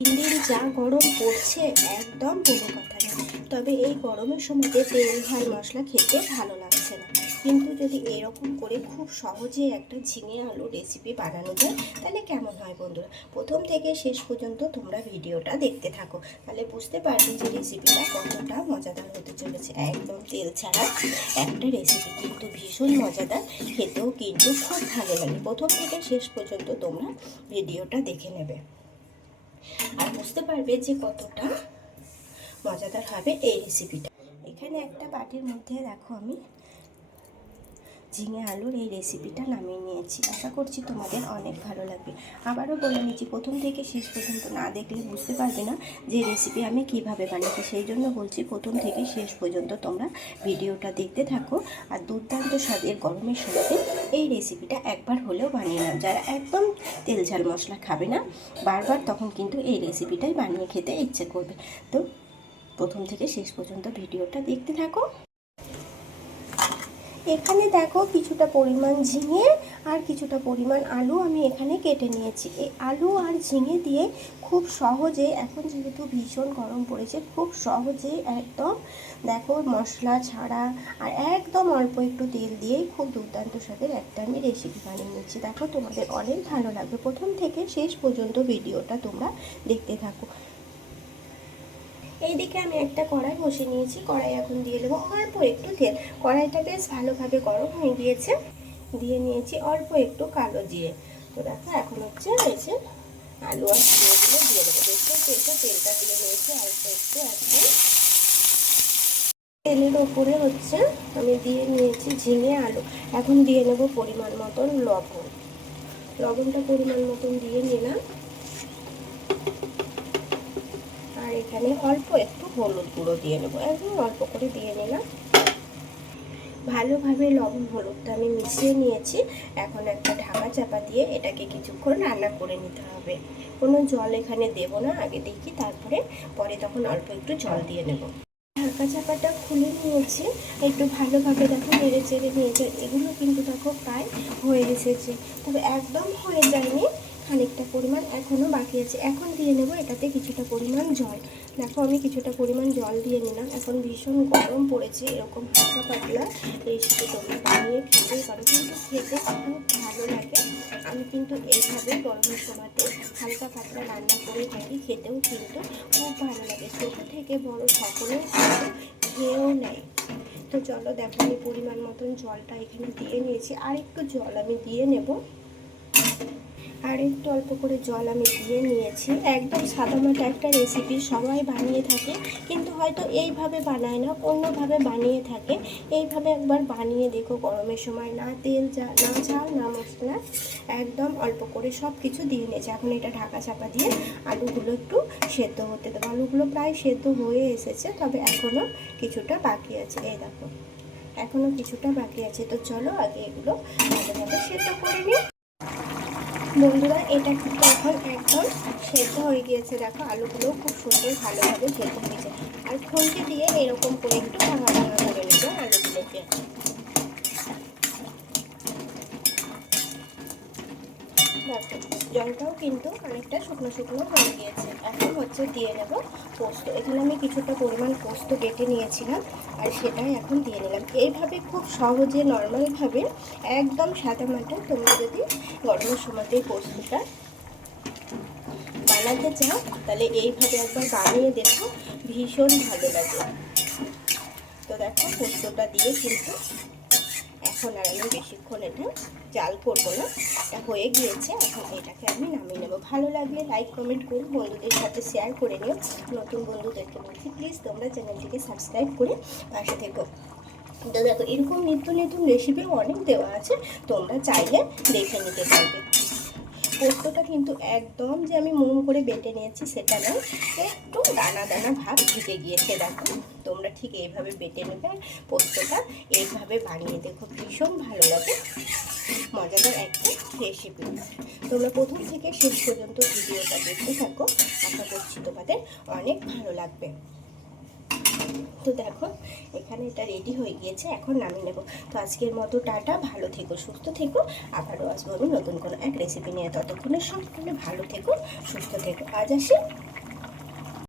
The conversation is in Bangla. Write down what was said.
দিন দিন যা গরম পড়ছে একদম কোনো কথা না। তবে এই গরমের সময়তে তেল, ঝাল, মশলা খেতে ভালো লাগছে না। কিন্তু যদি এরকম করে খুব সহজে একটা ঝিঙে আলু রেসিপি বানানো যায়, তাহলে কেমন হয় বন্ধুরা? প্রথম থেকে শেষ পর্যন্ত তোমরা ভিডিওটা দেখতে থাকো। তাহলে বুঝতে পারবে যে রেসিপিটা কতটা মজাদার হতে চলেছে। একদম তেল ছাড়া একটা রেসিপি কিন্তু ভীষণ মজাদার, খেতেও কিন্তু খুব ভালো লাগে। প্রথম থেকে শেষ পর্যন্ত তোমরা ভিডিওটা দেখে নেবে। আর বুঝতে পারবে যে কতটা মজাদার হবে এই রেসিপিটা এখানে একটা বাটির মধ্যে দেখো আমি ঝিঙে আলুর এই রেসিপিটা নামিয়ে নিয়েছি। আশা করছি তোমাদের অনেক ভালো লাগবে। আবারও বলে নিচ্ছি, প্রথম থেকে শেষ পর্যন্ত না দেখলে বুঝতে পারবে না যে রেসিপি আমি কীভাবে বানিয়েছি। সেই জন্য বলছি, প্রথম থেকে শেষ পর্যন্ত তোমরা ভিডিওটা দেখতে থাকো আর দুর্দান্ত স্বাদের গরমের সাথে এই রেসিপিটা একবার হলেও বানিয়ে নাও। যারা একদম তেল ঝাল মশলা খাবে না, বারবার তখন কিন্তু এই রেসিপিটাই বানিয়ে খেতে ইচ্ছে করবে। তো প্রথম থেকে শেষ পর্যন্ত ভিডিওটা দেখতে থাকো। এখানে দেখো কিছুটা পরিমাণ ঝিঙে আর কিছুটা পরিমাণ আলু আমি এখানে কেটে নিয়েছি। এই আলু আর ঝিঙে দিয়ে খুব সহজে, এখন যেহেতু ভীষণ গরম পড়েছে, খুব সহজে একদম দেখো মশলা ছাড়া আর একদম অল্প একটু তেল দিয়েই খুব দুর্দান্ত স্বাদের একটা আমি রেসিপি বানিয়ে নিচ্ছি। দেখো তোমাদের অনেক ভালো লাগবে। প্রথম থেকে শেষ পর্যন্ত ভিডিওটা তোমরা দেখতে থাকো। এইদিকে আমি একটা কড়াই বসে নিয়েছি, কড়াই এখন দিয়ে দেবো অল্প একটু তেল। কড়াইটা বেশ ভালোভাবে গরম হয়ে গিয়েছে, দিয়ে নিয়েছি অল্প একটু কালো জিরে। তো দেখো, এখন হচ্ছে এসে আলু আর দিয়ে দেবো। দেখতে একটু তেলটা দিয়ে নিয়েছি অল্প একটু একদম তেলের ওপরে হচ্ছে আমি দিয়ে নিয়েছি ঝিঙে আলু। এখন দিয়ে নেব পরিমাণ মতন লবণ। লবণটা পরিমাণ মতন দিয়ে নিলাম। আর এখানে অল্প একটু হলুদ গুঁড়ো দিয়ে নেব। একদম অল্প করে দিয়ে নিলাম। ভালোভাবে লবণ হলুদটা আমি মিশিয়ে নিয়েছি। এখন একটা ঢাকা চাপা দিয়ে এটাকে কিছুক্ষণ রান্না করে নিতে হবে। কোনো জল এখানে দেব না, আগে দেখি, তারপরে পরে তখন অল্প একটু জল দিয়ে নেব। ঢাকা চাপাটা খুলে নিয়েছি। একটু ভালোভাবে দেখো নেড়ে চেড়ে নিয়েছে। এগুলো কিন্তু দেখো প্রায় হয়ে এসেছে। তবে একদম হয়ে যায়নি। খানিকটা পরিমাণ এখনও বাকি আছে। এখন দিয়ে নেব এটাতে কিছুটা পরিমাণ জল। দেখো আমি কিছুটা পরিমাণ জল দিয়ে নিলাম। এখন ভীষণ গরম পড়েছে এরকম হালকা পাতলা। রেসিপি তোমরা বানিয়ে খেতে পারো। কিন্তু খেতে খুব ভালো লাগে। আমি কিন্তু এইভাবে গরমের সময়তে হালকা পাতলা রান্না করে থাকি। খেতেও কিন্তু খুব ভালো লাগে। ছোটো থেকে বড় সকলেই কিন্তু খেয়েও নেয়। তো চলো দেখো আমি পরিমাণ মতন জলটা এখানে দিয়ে নিয়েছি। আর একটু জল আমি দিয়ে নেব। আর একটু অল্প করে জল আমি দিয়ে নিয়েছি। একদম সাদামাটা একটা রেসিপি সবাই বানিয়ে থাকে, কিন্তু হয়তো এইভাবে বানায় না, অন্যভাবে বানিয়ে থাকে। এইভাবে একবার বানিয়ে দেখো, গরমের সময় না তেল, যা, না ঝাল, না মশলা, একদম অল্প করে সব কিছু দিয়ে নিয়েছি। এখন এটা ঢাকা চাপা দিয়ে আলুগুলো একটু সেদ্ধ হতে দেবো। আলুগুলো প্রায় সেদ্ধ হয়ে এসেছে, তবে এখনও কিছুটা বাকি আছে। এই দেখো, এখনও কিছুটা বাকি আছে। তো চলো আগে এগুলো ভালোভাবে সেদ্ধ করে নিই। বন্ধুরা, এটা কিন্তু এখন একদম সেদ্ধ হয়ে গিয়েছে। দেখো আলুগুলো খুব সুন্দর ভালোভাবে সেদ্ধ হয়েছে। আর খুন্তি দিয়ে এরকম করে একটু ভাঙা ভাঙা করে নেব আলুগুলোকে। জলটাও কিন্তু অনেকটা শুকনো শুকনো হয়ে গিয়েছে। এখন হচ্ছে দিয়ে নেব পোস্ত। এখানে আমি কিছুটা পরিমাণ পোস্ত কেটে নিয়েছিলাম আর সেটাই এখন দিয়ে নিলাম। এইভাবে খুব সহজে, নর্মালভাবে, একদম সাদা মাটা তোমরা যদি গরমের সময়তে পোস্তটা বানাতে চাও, তাহলে এইভাবে একবার বানিয়ে দেখো, ভীষণ ভালো লাগে। তো দেখো, পোস্তটা দিয়ে কিন্তু এখন আর আমি বেশিক্ষণ এটা জাল করব না। এটা হয়ে গিয়েছে, এখন এটাকে আমি নামিয়ে নেব। ভালো লাগলে লাইক, কমেন্ট করুন, বন্ধুদের সাথে শেয়ার করে নিও। নতুন বন্ধুদেরকে বলছি প্লিজ তোমরা চ্যানেলটিকে সাবস্ক্রাইব করে পাশে থেকো। তো দেখো, এরকম নিত্য নতুন রেসিপিও অনেক দেওয়া আছে, তোমরা চাইলে দেখে নিতে পারবে। পোস্তটা কিন্তু একদম যে আমি মোম করে বেটে নিয়েছি সেটা নয়, একটু দানা দানা ভাব ঢুকে গিয়েছে, দেখো। তোমরা ঠিক এইভাবে বেটে নেবে পোস্তটা এইভাবে বানিয়ে দেখো, ভীষণ ভালো লাগে। মজাদার একটা রেসিপি তোমরা প্রথম থেকে শেষ পর্যন্ত ভিডিওটা দেখতে থাকো। আশা করছি তোমাদের অনেক ভালো লাগবে। তো দেখো, এখানে এটা রেডি হয়ে গিয়েছে, এখন নামিয়ে নেব। তো আজকের মতো টাটা, ভালো থেকো, সুস্থ থেকো, আবারও আসব আমি নতুন কোনো এক রেসিপি নিয়ে। ততক্ষণে সকলে ভালো থেকো, সুস্থ থেকো। আজ আসি।